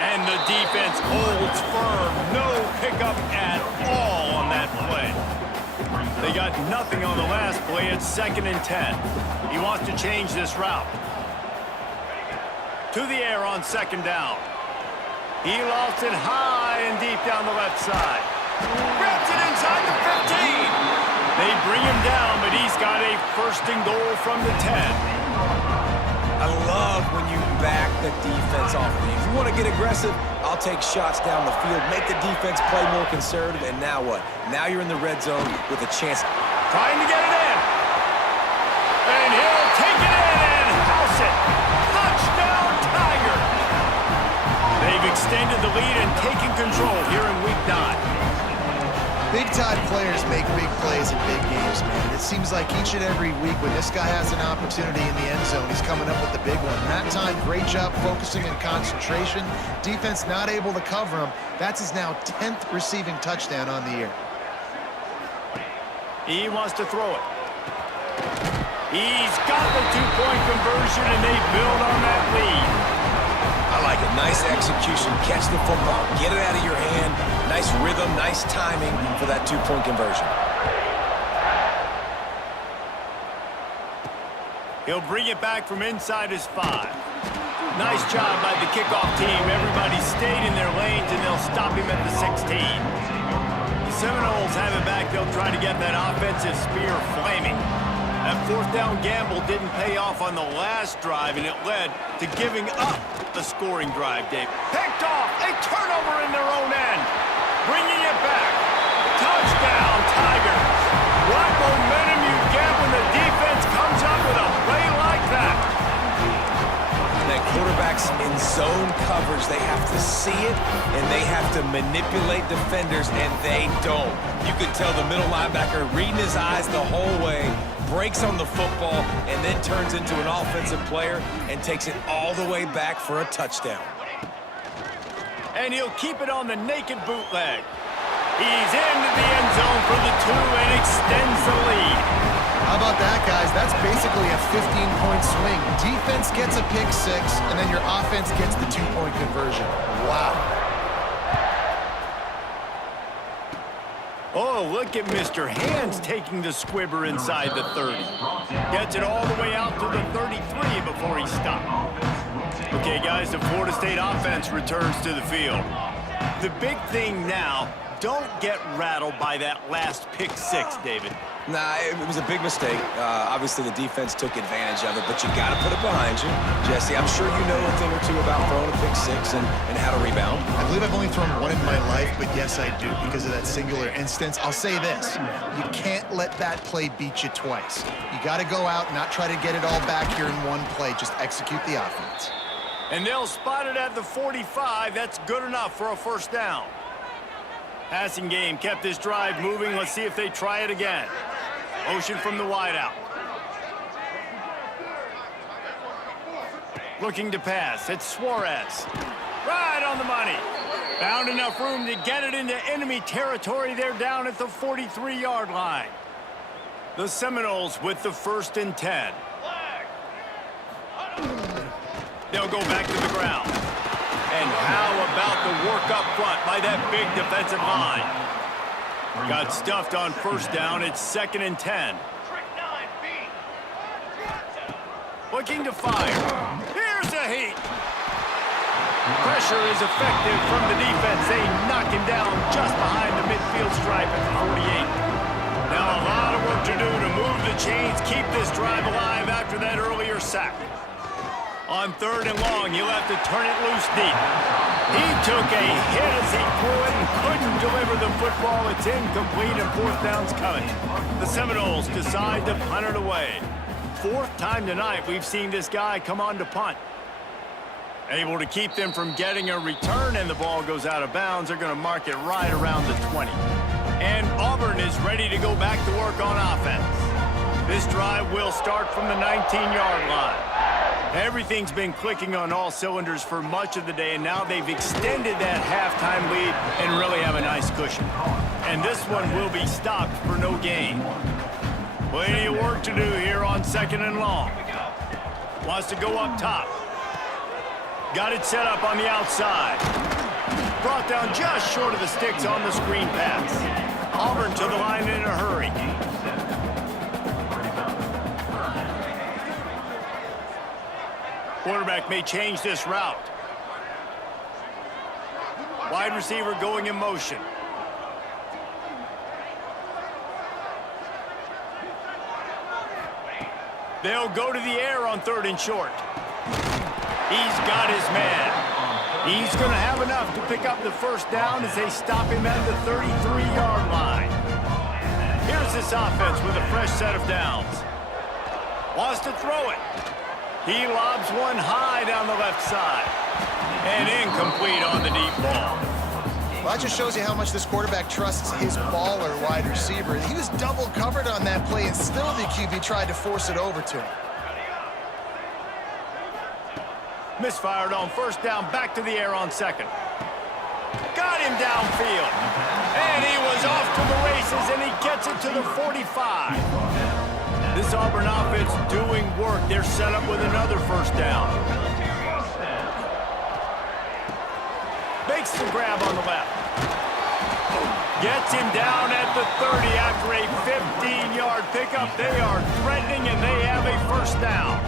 And the defense holds firm. No pickup at all on that play. They got nothing on the last play. It's 2nd and 10. He wants to change this route. To the air on 2nd down. He lost it high and deep down the left side. Grabs it inside the 15. They bring him down, but he's got a 1st and goal from the 10. I love when you back the defense off of you. If you want to get aggressive, I'll take shots down the field, make the defense play more conservative, and now what? Now you're in the red zone with a chance. Trying to get it in. And he'll take it in and house it. Touchdown, Tigers. They've extended the lead and taken control here in Week 9. Big-time players make big plays in big games, man. It seems like each and every week when this guy has an opportunity in the end zone, he's coming up with the big one. That time, great job focusing and concentration. Defense not able to cover him. That's his now 10th receiving touchdown on the year. He wants to throw it. He's got the 2-point conversion, and they build on that lead. I like it. Nice execution. Catch the football. Get it out of your hand. Nice rhythm, nice timing for that 2-point conversion. He'll bring it back from inside his 5. Nice job by the kickoff team. Everybody stayed in their lanes, and they'll stop him at the 16. The Seminoles have it back. They'll try to get that offensive spear flaming. That 4th down gamble didn't pay off on the last drive, and it led to giving up a scoring drive, Dave. Picked off, a turnover in their own end. Bringing it back. Touchdown, Tigers. What momentum you get when the defense comes up with a play like that. That quarterbacks in zone coverage, they have to see it, and they have to manipulate defenders, and they don't. You can tell the middle linebacker reading his eyes the whole way, breaks on the football, and then turns into an offensive player and takes it all the way back for a touchdown. And he'll keep it on the naked bootleg. He's into the end zone for the 2 and extends the lead. How about that, guys? That's basically a 15-point swing. Defense gets a pick 6, and then your offense gets the 2-point conversion. Wow. Oh, look at Mr. Hands taking the squibber inside the 30. Gets it all the way out to the 33 before he stopped. Okay, guys, the Florida State offense returns to the field. The big thing now, don't get rattled by that last pick 6, David. Nah, it was a big mistake. Obviously, the defense took advantage of it, but you got to put it behind you. Jesse, I'm sure you know a thing or two about throwing a pick 6 and how to rebound. I believe I've only thrown one in my life, but yes, I do, because of that singular instance. I'll say this. You can't let that play beat you twice. You got to go out and not try to get it all back here in one play. Just execute the offense. And they'll spot it at the 45. That's good enough for a 1st down. Passing game kept this drive moving. Let's see if they try it again. Motion from the wideout. Looking to pass. It's Suarez. Right on the money. Found enough room to get it into enemy territory. They're down at the 43-yard line. The Seminoles with the 1st and 10. They'll go back to the ground. And how about the work up front by that big defensive line? Got stuffed on 1st down. It's 2nd and 10. Looking to fire. Here's a heat. Pressure is effective from the defense. They knock him down just behind the midfield stripe at the 48. Now a lot of work to do to move the chains, keep this drive alive after that earlier sack. On 3rd and long, he'll have to turn it loose deep. He took a hit as he threw it and couldn't deliver the football. It's incomplete and 4th down's coming. The Seminoles decide to punt it away. 4th time tonight we've seen this guy come on to punt. Able to keep them from getting a return, and the ball goes out of bounds. They're going to mark it right around the 20. And Auburn is ready to go back to work on offense. This drive will start from the 19-yard line. Everything's been clicking on all cylinders for much of the day, and now they've extended that halftime lead and really have a nice cushion. And this one will be stopped for no gain. Plenty of work to do here on 2nd and long. Wants to go up top. Got it set up on the outside. Brought down just short of the sticks on the screen pass. Auburn to the line in a hurry. Quarterback may change this route. Wide receiver going in motion. They'll go to the air on 3rd and short. He's got his man. He's going to have enough to pick up the 1st down as they stop him at the 33-yard line. Here's this offense with a fresh set of downs. Wants to throw it. He lobs one high down the left side. And incomplete on the deep ball. Well, that just shows you how much this quarterback trusts his baller wide receiver. He was double covered on that play, and still the QB tried to force it over to him. Misfired on 1st down, back to the air on 2nd. Got him downfield. And he was off to the races, and he gets it to the 45. This Auburn offense doing work. They're set up with another 1st down. Makes the grab on the left. Gets him down at the 30 after a 15-yard pickup. They are threatening, and they have a 1st down.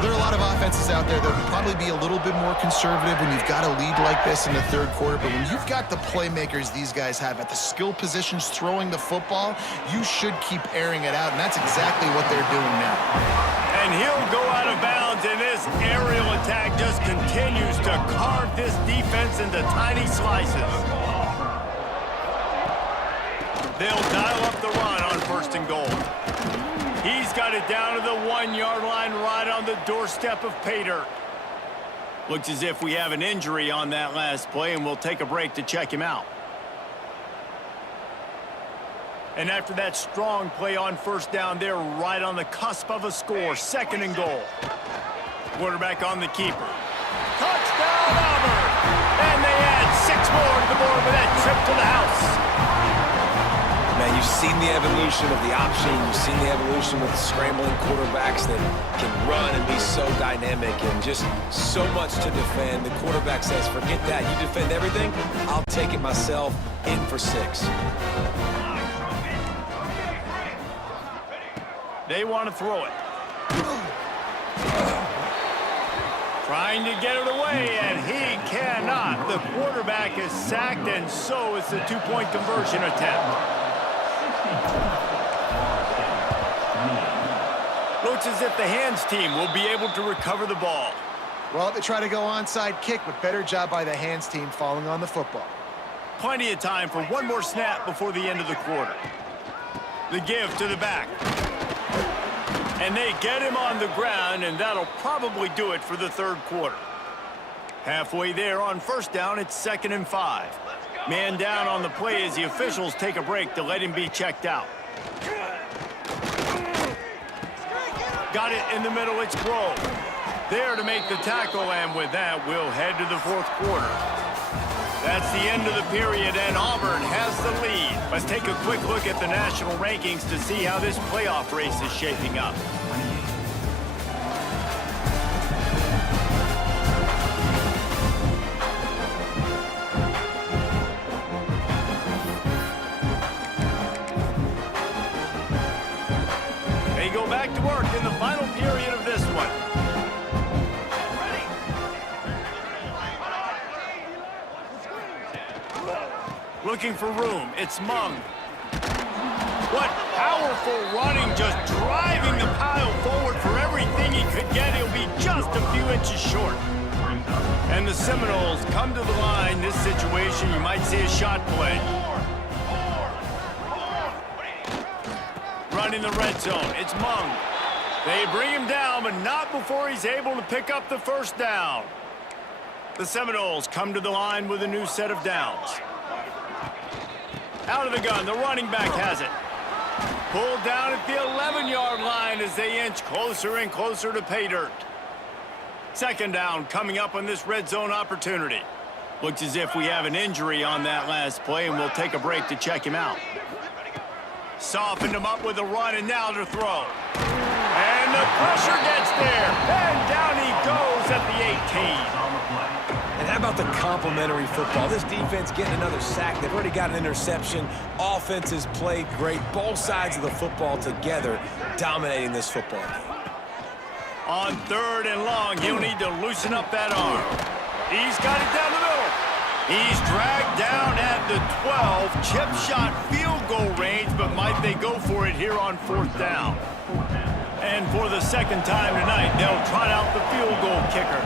There are a lot of offenses out there that would probably be a little bit more conservative when you've got a lead like this in the 3rd quarter. But when you've got the playmakers these guys have at the skill positions throwing the football, you should keep airing it out. And that's exactly what they're doing now. And he'll go out of bounds, and this aerial attack just continues to carve this defense into tiny slices. They'll dial up the run on 1st and goal. He's got it down to the 1-yard line right on the doorstep of pay dirt. Looks as if we have an injury on that last play, and we'll take a break to check him out. And after that strong play on 1st down, they're right on the cusp of a score. 2nd and goal. Quarterback on the keeper. Touchdown, Auburn! And they add 6 more to the board with that trip to the house. Man, you've seen the evolution of the option. You've seen the evolution with scrambling quarterbacks that can run and be so dynamic and just so much to defend. The quarterback says, forget that. You defend everything, I'll take it myself. In for 6. They want to throw it. Trying to get it away, and he cannot. The quarterback is sacked, and so is the 2-point conversion attempt. Looks as if the hands team will be able to recover the ball. Well, they try to go onside kick, but better job by the hands team falling on the football. Plenty of time for one more snap before the end of the quarter. The give to the back. And they get him on the ground, and that'll probably do it for the 3rd quarter. Halfway there on 1st down, it's 2nd and 5. Man down on the play as the officials take a break to let him be checked out. Got it in the middle, it's Grove. There to make the tackle, and with that, we'll head to the 4th quarter. That's the end of the period, and Auburn has the lead. Let's take a quick look at the national rankings to see how this playoff race is shaping up. They go back to work in the final period of this one. Looking for room. It's Mung. What powerful running, just driving the pile forward for every everything he could get. He'll be just a few inches short. And the Seminoles come to the line. This situation, you might see a shot play. Running the red zone. It's Mung. They bring him down, but not before he's able to pick up the first down. The Seminoles come to the line with a new set of downs. Out of the gun, the running back has it. Pulled down at the 11-yard line as they inch closer and closer to pay dirt. Second down coming up on this red zone opportunity. Looks as if we have an injury on that last play, and we'll take a break to check him out. Softened him up with a run, and now to throw. And the pressure gets there. And down he goes at the 18. And how about the complimentary football? This defense getting another sack. They've already got an interception. Offense has played great. Both sides of the football together dominating this football game. On 3rd and long, he'll need to loosen up that arm. He's got it down the middle. He's dragged down at the 12. Chip shot field goal range, but might they go for it here on 4th down? And for the second time tonight, they'll trot out the field goal kicker.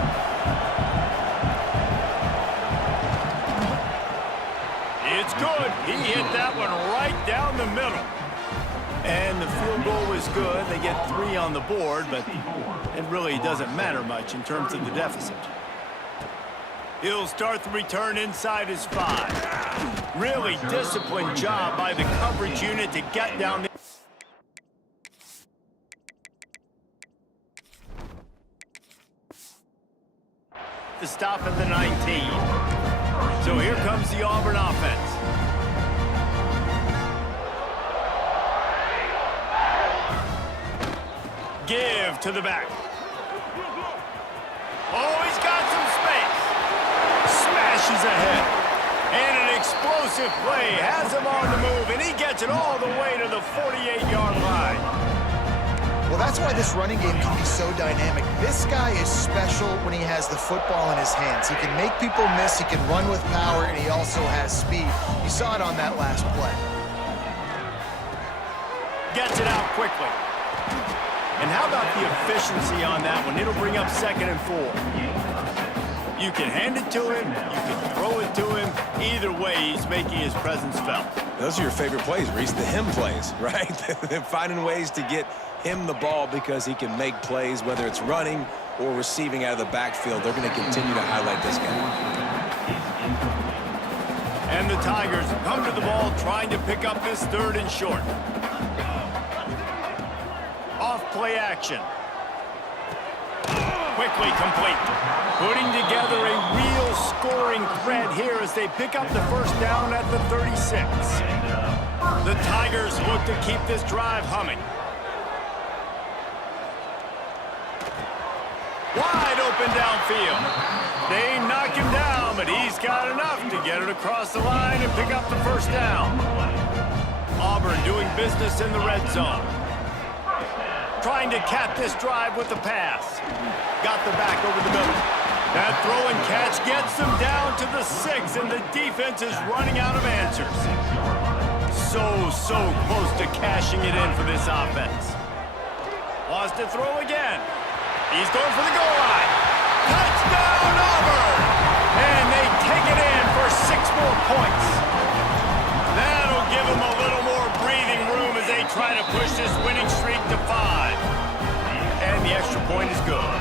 It's good. He hit that one right down the middle. And the field goal was good. They get 3 on the board, but it really doesn't matter much in terms of the deficit. He'll start the return inside his 5. Really disciplined job by the coverage unit to get down there. To stop at the 19. So here comes the Auburn offense. Give to the back. Oh, he's got some space. Smashes ahead. And an explosive play has him on the move, and he gets it all the way to the 48-yard line. Well, that's why this running game can be so dynamic. This guy is special when he has the football in his hands. He can make people miss, he can run with power, and he also has speed. You saw it on that last play. Gets it out quickly. And how about the efficiency on that one? It'll bring up 2nd and 4. You can hand it to him, you can throw it to him. Either way, he's making his presence felt. Those are your favorite plays, Reese, the him plays, right? They're finding ways to get him the ball because he can make plays, whether it's running or receiving out of the backfield. They're going to continue to highlight this guy. And the Tigers come to the ball trying to pick up this 3rd and short. Off play action. Quickly complete. Putting together a real scoring threat here as they pick up the first down at the 36. The Tigers look to keep this drive humming. Wide open downfield. They knock him down, but he's got enough to get it across the line and pick up the first down. Auburn doing business in the red zone. Trying to cap this drive with the pass. Got the back over the middle. That throw and catch gets them down to the 6, and the defense is running out of answers. So close to cashing it in for this offense. Lost to throw again. He's going for the goal line. Touchdown, Auburn! And they take it in for 6 more points. That'll give them a little more breathing room as they try to push this winning streak to 5. And the extra point is good.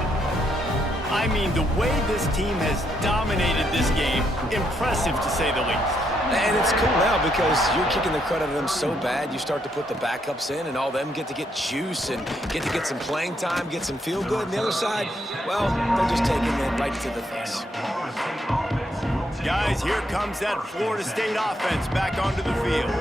I mean, the way this team has dominated this game, impressive to say the least. And it's cool now because you're kicking the credit of them so bad, you start to put the backups in, and all them get to get juice and get to get some playing time, get some feel good. And the other side, well, they're just taking it right to the face. Guys, here comes that Florida State offense back onto the field.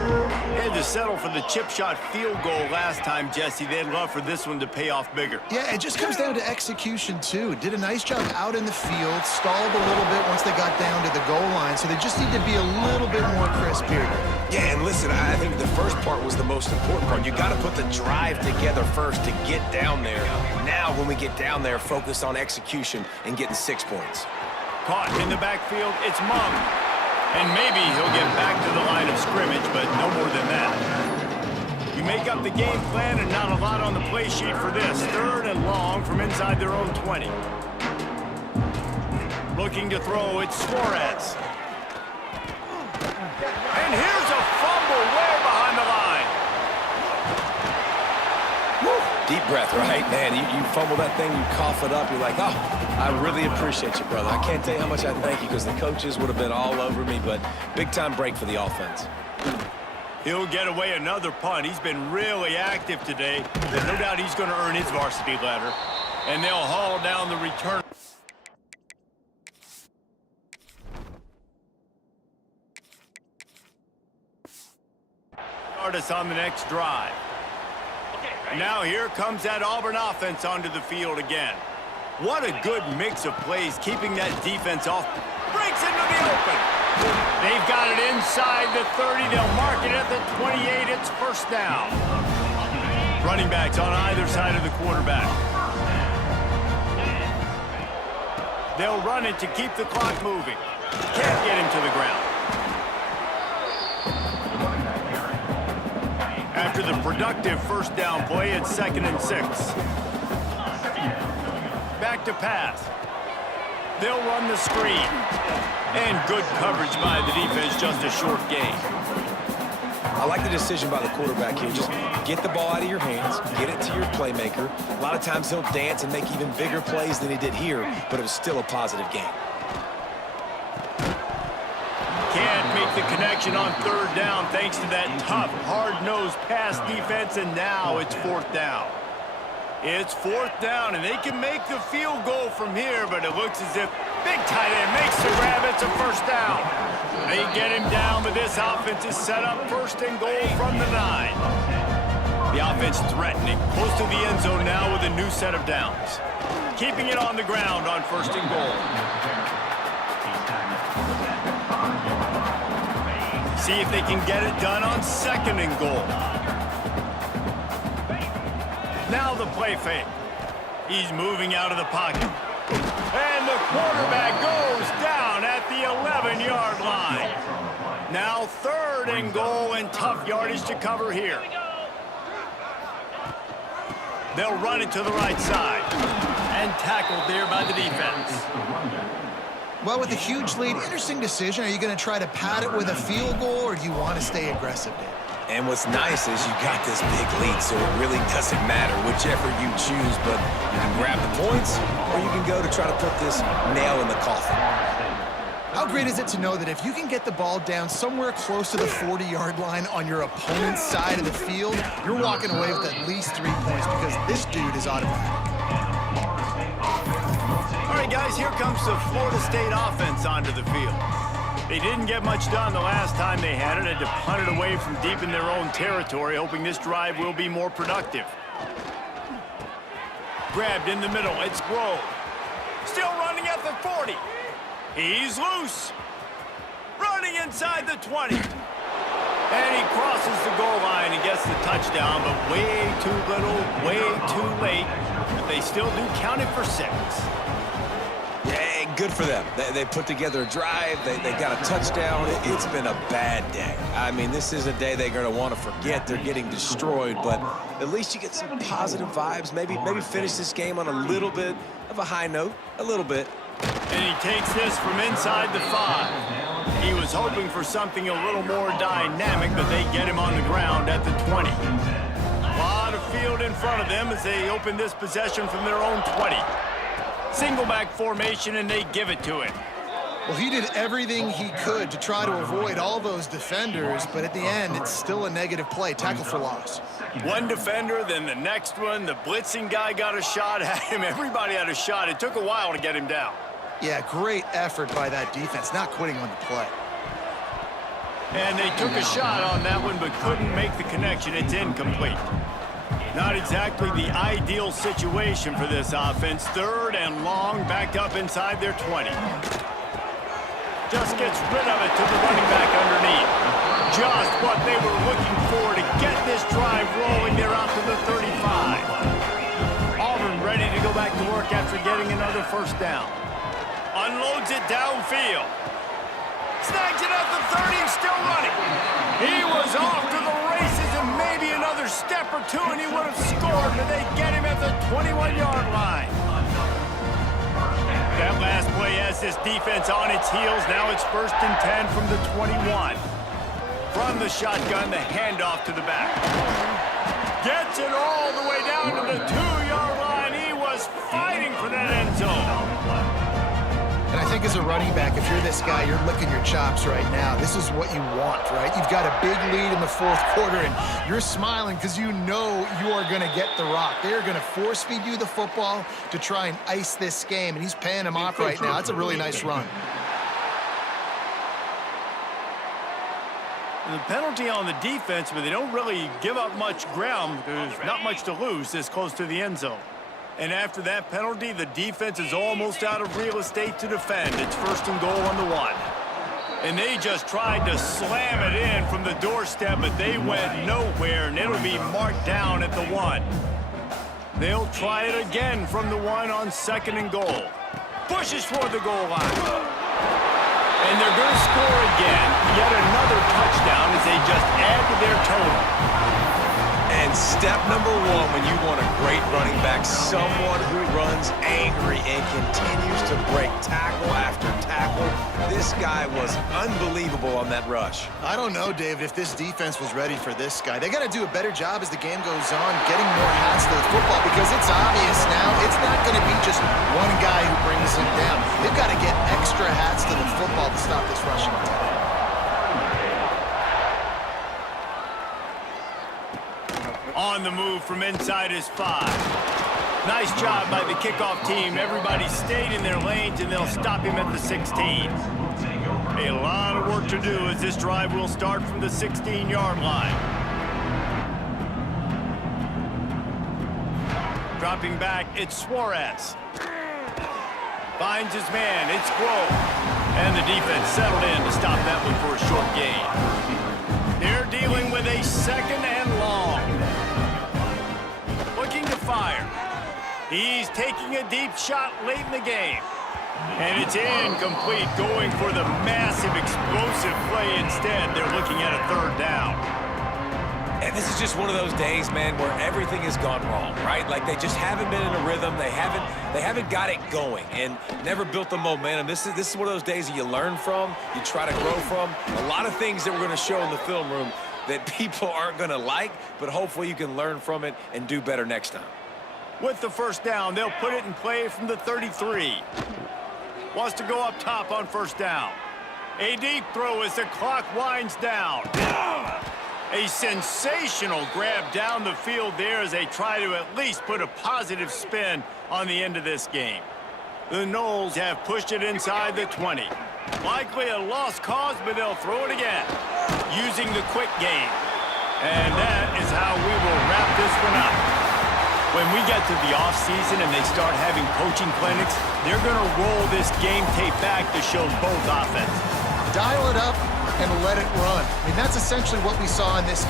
Had to settle for the chip shot field goal last time, Jesse. They'd love for this one to pay off bigger. Yeah, it just comes down to execution, too. Did a nice job out in the field, stalled a little bit once they got down to the goal line, so they just need to be a little bit more crisp here. Yeah, and listen, I think the first part was the most important part. You got to put the drive together first to get down there. Now, when we get down there, focus on execution and getting 6 points. Caught in the backfield, it's Mung. And maybe he'll get back to the line of scrimmage, but no more than that. You make up the game plan and not a lot on the play sheet for this. 3rd and long from inside their own 20. Looking to throw, it's Suarez. And here's a fumble way behind the line. Woo. Deep breath, right? Man, you fumble that thing, you cough it up, you're like, oh, I really appreciate you, brother. I can't tell you how much I thank you because the coaches would have been all over me, but big-time break for the offense. He'll get away another punt. He's been really active today. There's no doubt he's going to earn his varsity letter. And they'll haul down the return. Start us on the next drive. Now here comes that Auburn offense onto the field again. What a good mix of plays, keeping that defense off. Breaks into the open. They've got it inside the 30. They'll mark it at the 28. It's first down. Running backs on either side of the quarterback. They'll run it to keep the clock moving. Can't get him to the ground. After the productive first down play, it's 2nd and 6. Back to pass. They'll run the screen. And good coverage by the defense, just a short gain. I like the decision by the quarterback here. Just get the ball out of your hands, get it to your playmaker. A lot of times he'll dance and make even bigger plays than he did here, but it was still a positive game. Can't make the connection on 3rd down thanks to that tough, hard-nosed pass defense, and now it's 4th down. It's 4th down, and they can make the field goal from here, but it looks as if big tight end makes the grab. It's a first down. They get him down, but this offense is set up 1st and goal from the 9. The offense threatening, close to the end zone now with a new set of downs. Keeping it on the ground on 1st and goal. See if they can get it done on 2nd and goal. Now the play fake. He's moving out of the pocket. And the quarterback goes down at the 11-yard line. Now 3rd and goal and tough yardage to cover here. They'll run it to the right side. And tackled there by the defense. Well, with a huge lead, interesting decision. Are you going to try to pad it with a field goal, or do you want to stay aggressive, Dave? And what's nice is you got this big lead, so it really doesn't matter whichever you choose, but you can grab the points, or you can go to try to put this nail in the coffin. How great is it to know that if you can get the ball down somewhere close to the 40-yard line on your opponent's side of the field, you're walking away with at least 3 points because this dude is automatic. All right, guys, here comes the Florida State offense onto the field. They didn't get much done the last time they had it. Had to punt it away from deep in their own territory, hoping this drive will be more productive. Grabbed in the middle. It's Grove. Still running at the 40. He's loose. Running inside the 20. And he crosses the goal line and gets the touchdown, but way too little, way too late. But they still do count it for 6. Yeah, good for them. They put together a drive. They got a touchdown. It's been a bad day. I mean, this is a day they're going to want to forget. They're getting destroyed, but at least you get some positive vibes. Maybe finish this game on a little bit of a high note, a little bit. And he takes this from inside the 5. He was hoping for something a little more dynamic, but they get him on the ground at the 20. A lot of field in front of them as they open this possession from their own 20. Single back formation, and they give it to him. Well, he did everything he could to try to avoid all those defenders, but at the end, it's still a negative play, tackle for loss. One defender, then the next one. The blitzing guy got a shot at him. Everybody had a shot. It took a while to get him down. Yeah, great effort by that defense, not quitting on the play. And they took a shot on that one, but couldn't make the connection. It's incomplete. Not exactly the ideal situation for this offense. 3rd and long, backed up inside their 20. Just gets rid of it to the running back underneath. Just what they were looking for to get this drive rolling. They're out to the 35. Auburn ready to go back to work after getting another first down. Unloads it downfield. Snags it at the 30 and still running. He was off to the races, and maybe another step or two and he would have scored, but they get him at the 21-yard line. That last play has this defense on its heels. Now it's 1st and 10 from the 21. From the shotgun, the handoff to the back. Gets it all the way down to the 2-yard line. He was fighting for that end zone. And I think as a running back, if you're this guy, you're licking your chops right now. This is what you want, right? You've got a big lead in the 4th quarter, and you're smiling because you know you are going to get the rock. They are going to force-feed you the football to try and ice this game, and he's paying them off right now. That's a really nice run. And the penalty on the defense, but they don't really give up much ground. There's not much to lose this close to the end zone. And after that penalty, the defense is almost out of real estate to defend. It's 1st and goal on the 1. And they just tried to slam it in from the doorstep, but they went nowhere, and it'll be marked down at the 1. They'll try it again from the 1 on 2nd and goal. Pushes toward the goal line. And they're going to score again. Yet another touchdown as they just add to their total. And step number 1 when you want a great running back, someone who runs angry and continues to break tackle after tackle. This guy was unbelievable on that rush. I don't know, David, if this defense was ready for this guy. They got to do a better job as the game goes on, getting more hats to the football, because it's obvious now it's not going to be just one guy who brings him down. They've got to get extra hats to the football to stop this rushing attack. On the move from inside his 5. Nice job by the kickoff team. Everybody stayed in their lanes, and they'll stop him at the 16. A lot of work to do as this drive will start from the 16-yard line. Dropping back, it's Suarez. Finds his man, it's Grove. And the defense settled in to stop that one for a short gain. They're dealing with a 2nd and long. Looking to fire. He's taking a deep shot late in the game. And it's incomplete, going for the massive explosive play instead. They're looking at a 3rd down. And this is just one of those days, man, where everything has gone wrong, right? Like they just haven't been in a rhythm. They haven't got it going and never built the momentum. This is one of those days that you learn from, you try to grow from. A lot of things that we're going to show in the film room that people aren't going to like, but hopefully you can learn from it and do better next time. With the 1st down, they'll put it in play from the 33. Wants to go up top on 1st down. A deep throw as the clock winds down. A sensational grab down the field there as they try to at least put a positive spin on the end of this game. The Noles have pushed it inside the 20. Likely a lost cause, but they'll throw it again, using the quick game. And that is how we will wrap this one up. When we get to the offseason and they start having coaching clinics, they're going to roll this game tape back to show both offenses. Dial it up and let it run. I mean, that's essentially what we saw in this game.